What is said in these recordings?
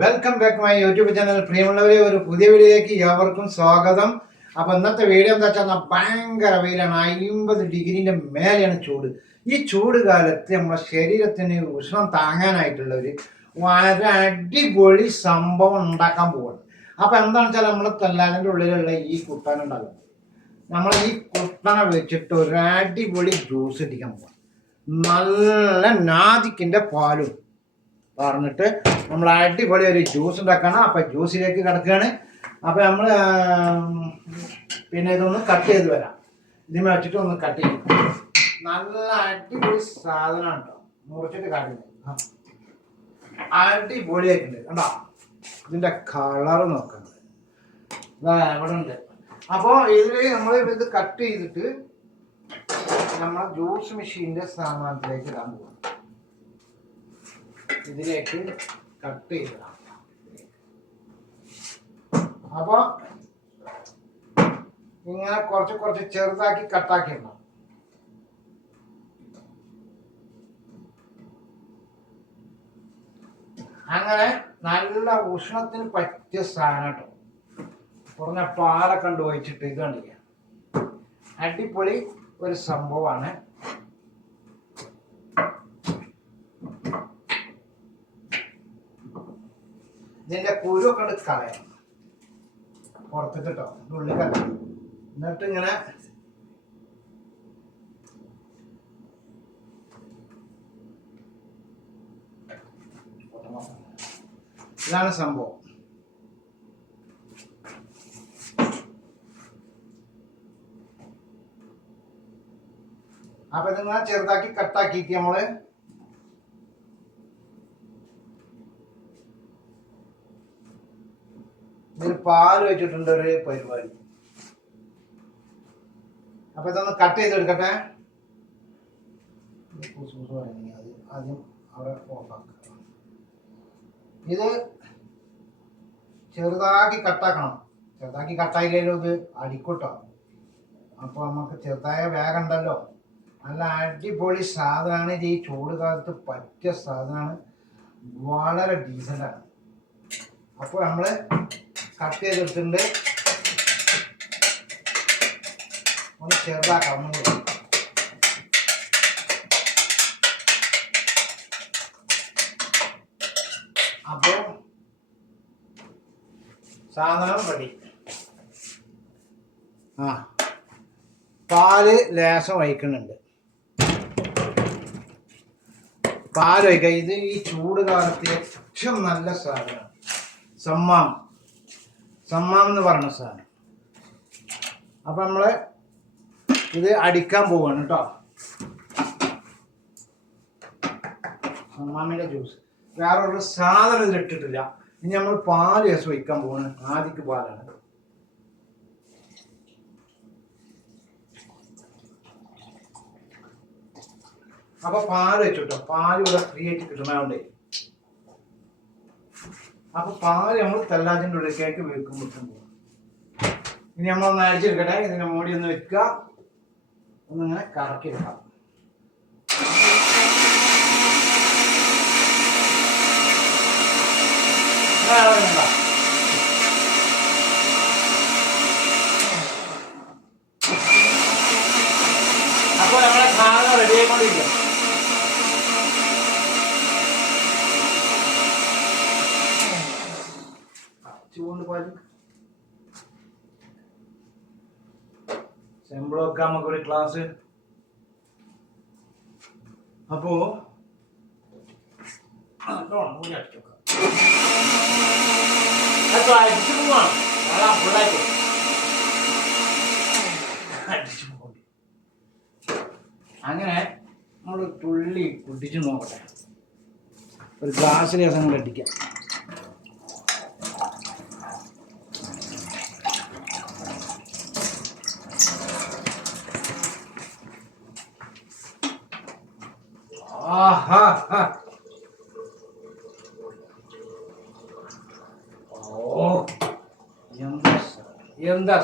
Welcome back my YouTube channel പ്രിയമുള്ളവരെ ഒരു പുതിയ വീഡിയോയിലേക്ക് ഏവർക്കും സ്വാഗതം. അപ്പൊ ഇന്നത്തെ വീഡിയോ എന്താ വെച്ചാൽ ഭയങ്കര വെയിലാണ്. അമ്പത് ഡിഗ്രീന്റെ മേലെയാണ് ചൂട്. ഈ ചൂട് കാലത്ത് നമ്മുടെ ശരീരത്തിന് ഉഷ്ണം താങ്ങാനായിട്ടുള്ള ഒരു വളരെ അടിപൊളി സംഭവം ഉണ്ടാക്കാൻ പോവാണ്. അപ്പൊ എന്താണെന്ന് വെച്ചാൽ നമ്മുടെ തല്ലാടിന്റെ ഉള്ളിലുള്ള ഈ കുട്ടൻ ഉണ്ടാകും നമ്മൾ ഈ കുട്ടനെ വെച്ചിട്ട് ഒരു അടിപൊളി ജ്യൂസ് ഇടിക്കാൻ പോവാം നല്ല നാദിക്കിന്റെ പാലും. പറഞ്ഞിട്ട് നമ്മൾ അടിപൊളി ഒരു ജ്യൂസ് ഉണ്ടാക്കണം. അപ്പൊ ജ്യൂസിലേക്ക് കിടക്കുകയാണ്. അപ്പൊ നമ്മൾ പിന്നെ ഇതൊന്ന് കട്ട് ചെയ്ത് വരാം. ഇതിമേ വെച്ചിട്ട് ഒന്ന് കട്ട് ചെയ്യും. നല്ല അടിപൊളി സാധനം കേട്ടോ. മുറിച്ചിട്ട് കാട്ടുന്നത് അടിപൊളിയായിട്ടുണ്ട്. കണ്ടോ? ഇതിന്റെ നോക്കുന്നത് ഇതാ ഇവിടെ ഉണ്ട്. അപ്പോൾ ഇതിൽ നമ്മൾ ഇത് കട്ട് ചെയ്തിട്ട് നമ്മൾ ജ്യൂസ് മെഷീന്റെ സാധനത്തിലേക്ക് ഇടാൻ പോകും ഇതിലേക്ക് കട്ട് ചെയ്തിടാം അപ്പൊ ഇങ്ങനെ കുറച്ച് കുറച്ച് ചെറുതാക്കി കട്ടാക്കി ഇടണം അങ്ങനെ നല്ല ഉഷ്ണത്തിന് പറ്റിയ സാധനം കുറഞ്ഞ പാലൊക്കെ കണ്ട് ഒഴിച്ചിട്ട് ഇത് കണ്ടില്ല? അടിപൊളി ഒരു സംഭവമാണ്. ഇതിന്റെ കുരുവൊക്കെ എടുത്ത് കളയണം പുറത്ത് കിട്ടോ ഉള്ളിൽ കളയണം എന്നിട്ട് ഇങ്ങനെ ഇതാണ് സംഭവം. അപ്പൊ ഇതിങ്ങനെ ചെറുതാക്കി കട്ടാക്കിയിട്ട് നമ്മൾ ഇതിൽ പാൽ വെച്ചിട്ടുണ്ട് ഒരു പരിപാടി. അപ്പൊ ഇതൊന്ന് കട്ട് ചെയ്തെടുക്കട്ടെ ആദ്യം അവിടെ ഓഫാക്കാം ഇത് ചെറുതാക്കി കട്ടാക്കണം ചെറുതാക്കി കട്ടായില്ലല്ലോ ഇത് അടിക്കൂട്ടോ. അപ്പോൾ നമുക്ക് ചെറുതായ വേഗം ഉണ്ടല്ലോ. നല്ല അടിപൊളി സാധനമാണ്. ഇത് ഈ ചൂട് കാലത്ത് പറ്റിയ സാധനമാണ്. വളരെ ഡീസന്റാണ് അപ്പോൾ നമ്മൾ കട്ട് ഒന്ന് ചെറുതാക്കാം അപ്പോൾ സാധനം റെഡി ആ പാൽ ലേശം വഹിക്കുന്നുണ്ട് പാൽ വഹിക്കുക ഇത് ഈ ചൂട് കാലത്ത് ഏറ്റവും നല്ല സാധനമാണ് സമ്മാം സമ്മാം എന്ന് പറഞ്ഞ സാധനം. അപ്പൊ നമ്മൾ ഇത് അടിക്കാൻ പോവാണ് കേട്ടോ. സമ്മാമിന്റെ ജ്യൂസ് വേറെ ഒരു സാധനം ഇതിലിട്ടിട്ടില്ല ഇനി നമ്മൾ പാൽ രസം വയ്ക്കാൻ പോവാണ്. ആദ്യക്ക് പാലാണ്. അപ്പൊ പാൽ വെച്ചോട്ടോ. പാൽ ഇവിടെ ഫ്രീ ആയിട്ട് അപ്പൊ പാൽ നമ്മൾ തല്ലാജിന്റെ ഉള്ളിലേക്ക് മുട്ടും പോകും ഇനി നമ്മളൊന്ന് അരച്ചെടുക്കട്ടെ. ഇതിന്റെ മോടി ഒന്ന് വെക്കുക. ഒന്നിങ്ങനെ കറക്കി വെക്കാം ഇങ്ങനെ ഇളകുന്നുണ്ടോ? അപ്പൊ നമ്മളെ സാധനം റെഡി ചൂണ്ട് പാൽ സെമ്പിൾ വെക്കാം നമുക്ക് ഒരു ക്ലാസ് അപ്പോ അടിച്ചു. അപ്പൊ അടിച്ചു പോകണ്ടി. അങ്ങനെ നമ്മൾ തുള്ളി കുടിച്ചു നോക്കട്ടെ. ഒരു ഗ്ലാസ്സിൽ രസം കൂടെ അടിക്കാം. എന്താ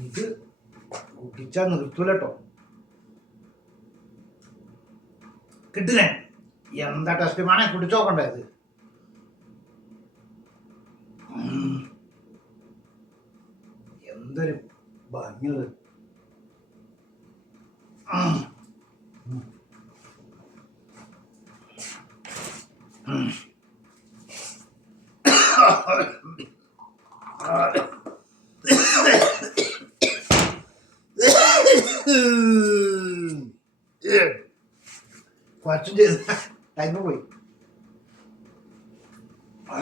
ഇത് കുടിച്ചാൽ നിർത്തൂല കേട്ടോ കിട്ടില്ലേ എന്താ ടെസ്റ്റ് വേണേ കുടിച്ചു നോക്കണ്ടേ ഇത്? ഉം. എന്തൊരു ഭംഗിയത് ഉം. ഉം. ഉം. കുറച്ചും ചെയ്ത് ടൈം പോയി ആ.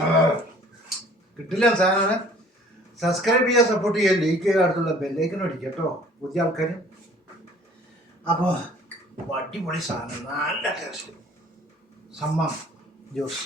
കിട്ടില്ല സാധനമാണ് സബ്സ്ക്രൈബ് ചെയ്യുക സപ്പോർട്ട് ചെയ്യുക ലൈക്ക് ചെയ്യുക അടുത്തുള്ള ബെല്ലൈക്കൻ അടിക്കുക കേട്ടോ പുതിയ ആൾക്കാർ അപ്പോൾ അടിപൊളി സാധനം. നല്ല ടേസ്റ്റ് സമ്മ ജ്യൂസ്